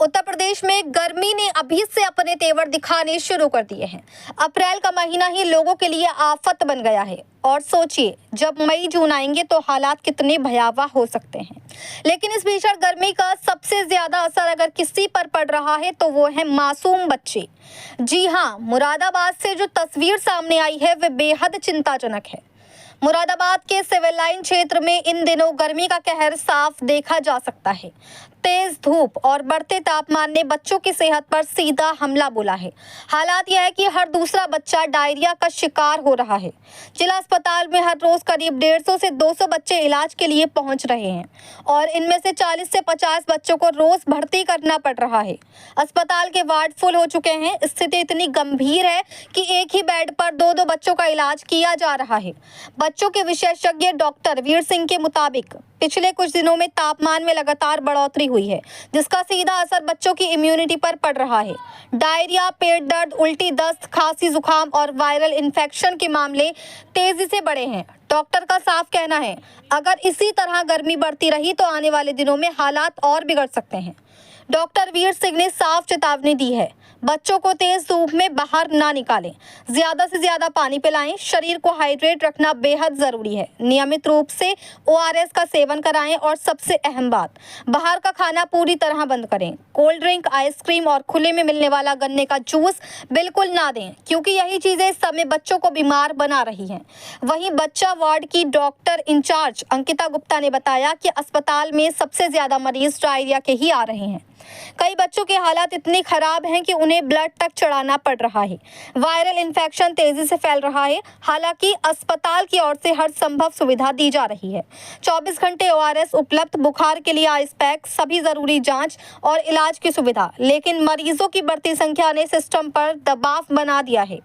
उत्तर प्रदेश में गर्मी ने अभी से अपने तेवर दिखाने शुरू कर दिए हैं। अप्रैल का महीना ही लोगों के लिए आफत बन गया है और सोचिए जब मई जून आएंगे तो हालात कितने भयावह हो सकते हैं। लेकिन इस भीषण गर्मी का सबसे ज्यादा असर अगर किसी पर पड़ रहा है तो वो है मासूम बच्चे। जी हाँ, मुरादाबाद से जो तस्वीर सामने आई है वे बेहद चिंताजनक है। मुरादाबाद के सिविल लाइन क्षेत्र में इन दिनों गर्मी का कहर साफ देखा जा सकता है। तेज धूप और बढ़ते तापमान ने बच्चों की सेहत पर सीधा हमला बोला है। हालात यह है कि हर दूसरा बच्चा डायरिया का शिकार हो रहा है। जिला अस्पताल में हर रोज करीब 150 से 200 बच्चे इलाज के लिए पहुंच रहे हैं और इनमें से 40 से 50 बच्चों को रोज भर्ती करना पड़ रहा है। अस्पताल के वार्ड फुल हो चुके हैं। स्थिति इतनी गंभीर है कि एक ही बेड पर 2-2 बच्चों का इलाज किया जा रहा है। बच्चों के विशेषज्ञ डॉक्टर वीर सिंह के मुताबिक पिछले कुछ दिनों में तापमान में लगातार बढ़ोतरी हुई है, जिसका सीधा असर बच्चों की इम्यूनिटी पर पड़ रहा है। डायरिया, पेट दर्द, उल्टी, दस्त, खांसी, जुकाम और वायरल इन्फेक्शन के मामले तेजी से बढ़े हैं। डॉक्टर का साफ कहना है, अगर इसी तरह गर्मी बढ़ती रही तो आने वाले दिनों में हालात और बिगड़ सकते हैं। डॉक्टर वीर सिंह ने साफ चेतावनी दी है, बच्चों को तेज धूप में बाहर ना निकालें, ज्यादा से ज्यादा पानी पिलाएं, शरीर को हाइड्रेट रखना बेहद जरूरी है। नियमित रूप से ORS का सेवन कराएं और सबसे अहम बात, बाहर का खाना पूरी तरह बंद करें। कोल्ड ड्रिंक, आइसक्रीम और खुले में मिलने वाला गन्ने का जूस बिल्कुल ना दें, क्योंकि यही चीजें इस समय बच्चों को बीमार बना रही हैं। वहीं बच्चा वार्ड की डॉक्टर इंचार्ज अंकिता गुप्ता ने बताया कि अस्पताल में सबसे ज्यादा मरीज डायरिया के ही आ रहे हैं। कई बच्चों के हालात इतने खराब हैं कि उन्हें ब्लड तक चढ़ाना पड़ रहा है। वायरल इन्फेक्शन तेजी से फैल रहा है। हालांकि अस्पताल की ओर से हर संभव सुविधा दी जा रही है। 24 घंटे ORS उपलब्ध, बुखार के लिए आइस पैक, सभी जरूरी जांच और इलाज की सुविधा। लेकिन मरीजों की बढ़ती संख्या ने सिस्टम पर दबाव बना दिया है।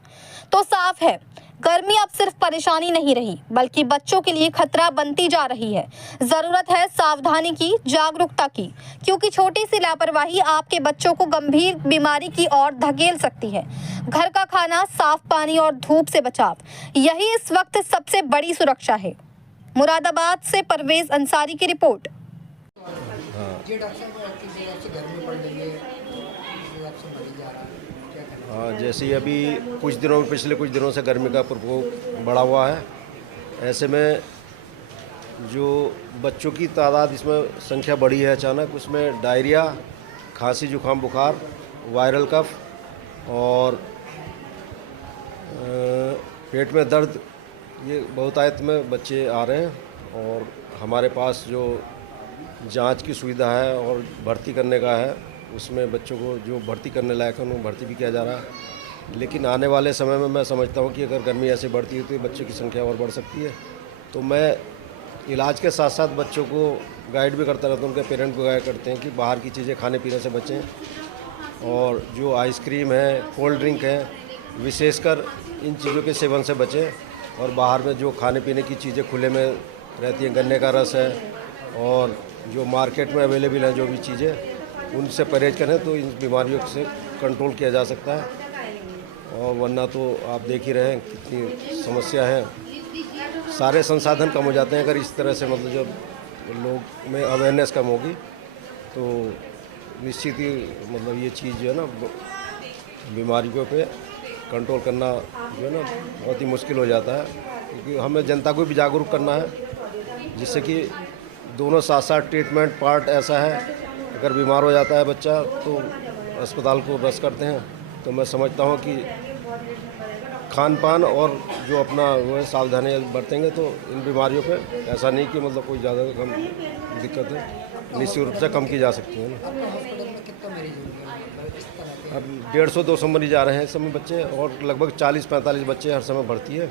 तो साफ है, गर्मी अब सिर्फ परेशानी नहीं रही, बल्कि बच्चों के लिए खतरा बनती जा रही है। जरूरत है सावधानी की, जागरूकता की, क्योंकि छोटी सी लापरवाही आपके बच्चों को गंभीर बीमारी की ओर धकेल सकती है। घर का खाना, साफ पानी और धूप से बचाव, यही इस वक्त सबसे बड़ी सुरक्षा है। मुरादाबाद से परवेज अंसारी की रिपोर्ट। हाँ, जैसे ही अभी पिछले कुछ दिनों से गर्मी का प्रकोप बढ़ा हुआ है, ऐसे में जो बच्चों की तादाद इसमें संख्या बढ़ी है अचानक, उसमें डायरिया, खांसी, जुकाम, बुखार, वायरल कफ और पेट में दर्द, ये बहुतायत में बच्चे आ रहे हैं। और हमारे पास जो जांच की सुविधा है और भर्ती करने का है, उसमें बच्चों को जो भर्ती करने लायक है उनको भर्ती भी किया जा रहा है। लेकिन आने वाले समय में मैं समझता हूँ कि अगर गर्मी ऐसे बढ़ती है तो बच्चों की संख्या और बढ़ सकती है। तो मैं इलाज के साथ साथ बच्चों को गाइड भी करता रहता हूँ, उनके पेरेंट को गाइड करते हैं कि बाहर की चीज़ें खाने पीने से बचें और जो आइसक्रीम है, कोल्ड ड्रिंक है, विशेषकर इन चीज़ों के सेवन से बचें। और बाहर में जो खाने पीने की चीज़ें खुले में रहती हैं, गन्ने का रस है और जो मार्केट में अवेलेबल हैं जो भी चीज़ें, उनसे परहेज करें तो इन बीमारियों से कंट्रोल किया जा सकता है। और वरना तो आप देख ही रहे हैं कितनी समस्या है, सारे संसाधन कम हो जाते हैं। अगर इस तरह से मतलब जब लोग में अवेयरनेस कम होगी तो निश्चित ही मतलब ये चीज़ जो है ना, बीमारियों पे कंट्रोल करना जो है ना बहुत ही मुश्किल हो जाता है। क्योंकि हमें जनता को भी जागरूक करना है, जिससे कि दोनों साथ साथ ट्रीटमेंट पार्ट ऐसा है, अगर बीमार हो जाता है बच्चा तो अस्पताल को रस करते हैं। तो मैं समझता हूँ कि खान पान और जो अपना वो है सावधानी बरतेंगे तो इन बीमारियों पे ऐसा नहीं कि मतलब कोई ज़्यादा कम दिक्कत है, निश्चित रूप से कम की जा सकती है ना। अब 150-200 मरीज आ रहे हैं इस समय बच्चे, और लगभग 40-45 बच्चे हर समय भर्ती है।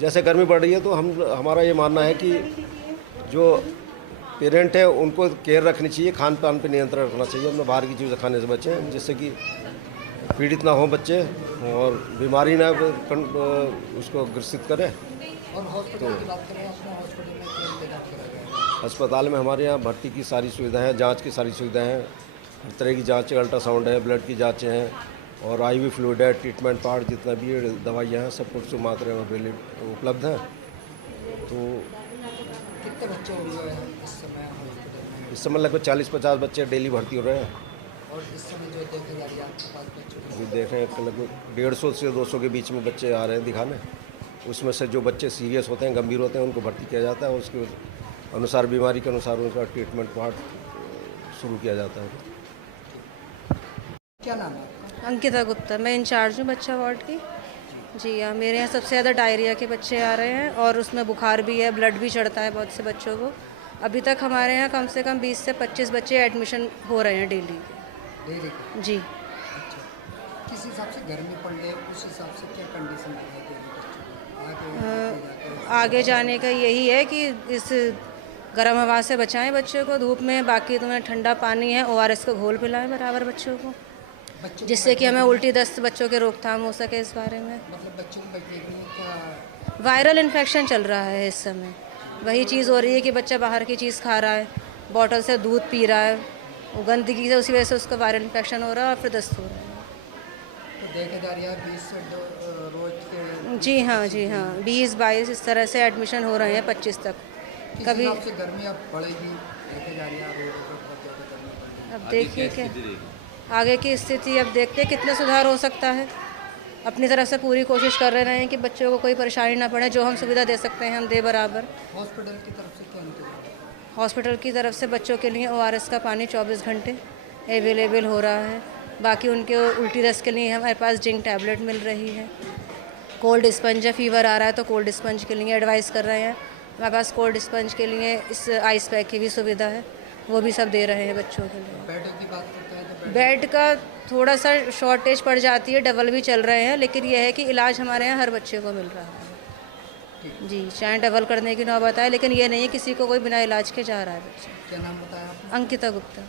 जैसे गर्मी बढ़ रही है तो हमारा ये मानना है कि जो पेरेंट है उनको केयर रखनी चाहिए, खान पान पे नियंत्रण रखना चाहिए, अपने बाहर की चीज़ें खाने से बचें, जिससे कि पीड़ित ना हो बच्चे और बीमारी ना उसको ग्रसित करे। तो अस्पताल में हमारे यहाँ भर्ती की सारी सुविधाएं हैं, जांच की सारी सुविधाएं हैं, हर तरह की जाँच, अल्ट्रासाउंड है, ब्लड की जाँचें हैं और IV फ्लूइड है, ट्रीटमेंट पार्ट जितना भी दवाइयाँ हैं सब कुछ मात्रा में उपलब्ध हैं। तो कितने बच्चे हुए हैं इस समय हॉस्पिटल में? इस समय लगभग 40-50 बच्चे डेली भर्ती हो रहे हैं। और इस समय जो देखा जा रही है आपके पास बच्चों की अभी देख रहे हैं कि लगभग 150 से 200 के बीच में बच्चे आ रहे हैं दिखाने। उसमें से जो बच्चे सीरियस होते हैं, गंभीर होते हैं, उनको भर्ती किया जाता है। उसके अनुसार, बीमारी के अनुसार उनका ट्रीटमेंट पार्ट शुरू किया जाता है। क्या नाम है आपका? अंकिता गुप्ता, मैं इंचार्ज हूँ बच्चा वार्ड की। जी हाँ, मेरे यहाँ सबसे ज़्यादा डायरिया के बच्चे आ रहे हैं और उसमें बुखार भी है, ब्लड भी चढ़ता है बहुत से बच्चों को। अभी तक हमारे यहाँ कम से कम 20 से 25 बच्चे एडमिशन हो रहे हैं डेली। डेली का? जी। अच्छा, किस हिसाब से गर्मी पड़ रही है उस हिसाब से क्या कंडीशन रहेगी बच्चों को आगे जाने का यही है कि इस गर्म हवा से बचाएं बच्चों को धूप में। बाकी तुम्हें ठंडा पानी है, ORS का घोल पिलाएं बराबर बच्चों को, बच्चों जिससे कि हमें उल्टी दस्त बच्चों के रोकथाम हो सके। इस बारे में मतलब बच्चों को बैठने के लिए क्या? वायरल इन्फेक्शन चल रहा है इस समय। वही चीज़ हो रही है कि बच्चा बाहर की चीज़ खा रहा है, बॉटल से दूध पी रहा है, वो गंदगी से, उसी वजह से उसका वायरल इन्फेक्शन हो रहा है और फिर दस्त हो रहा है। तो देखा जा रही है 20 से रोज के? जी हाँ, 20-22 इस तरह से एडमिशन हो रहे हैं, 25 तक। किस कभी हिसाब से गर्मी अब बढ़ेगी देखा जा रही है रोड पर बहुत ज़्यादा गर्मी पड़ रही है? अब देखिए क्या आगे की स्थिति, अब देखते हैं कितना सुधार हो सकता है। अपनी तरफ से पूरी कोशिश कर रहे हैं कि बच्चों को कोई परेशानी ना पड़े। जो हम सुविधा दे सकते हैं हम दे बराबर। हॉस्पिटल की तरफ से क्या इंतजाम है? हॉस्पिटल की तरफ से बच्चों के लिए ORS का पानी 24 घंटे अवेलेबल हो रहा है। बाकी उनके उल्टी दस्त के लिए हमारे पास जिंक टैबलेट मिल रही है। कोल्ड स्पंज है, फीवर आ रहा है तो कोल्ड स्पंज के लिए एडवाइस कर रहे हैं। हमारे पास कोल्ड स्पंज के लिए इस आइस पैक की भी सुविधा है, वो भी सब दे रहे हैं बच्चों के लिए। बेडों की बात करते हैं तो बेड का थोड़ा सा शॉर्टेज पड़ जाती है, डबल भी चल रहे हैं, लेकिन यह है कि इलाज हमारे यहाँ हर बच्चे को मिल रहा है। जी, चाहे डबल करने की नौबत आए, लेकिन ये नहीं है किसी को कोई बिना इलाज के जा रहा है बच्चा। क्या नाम बताया आपने? अंकिता गुप्ता।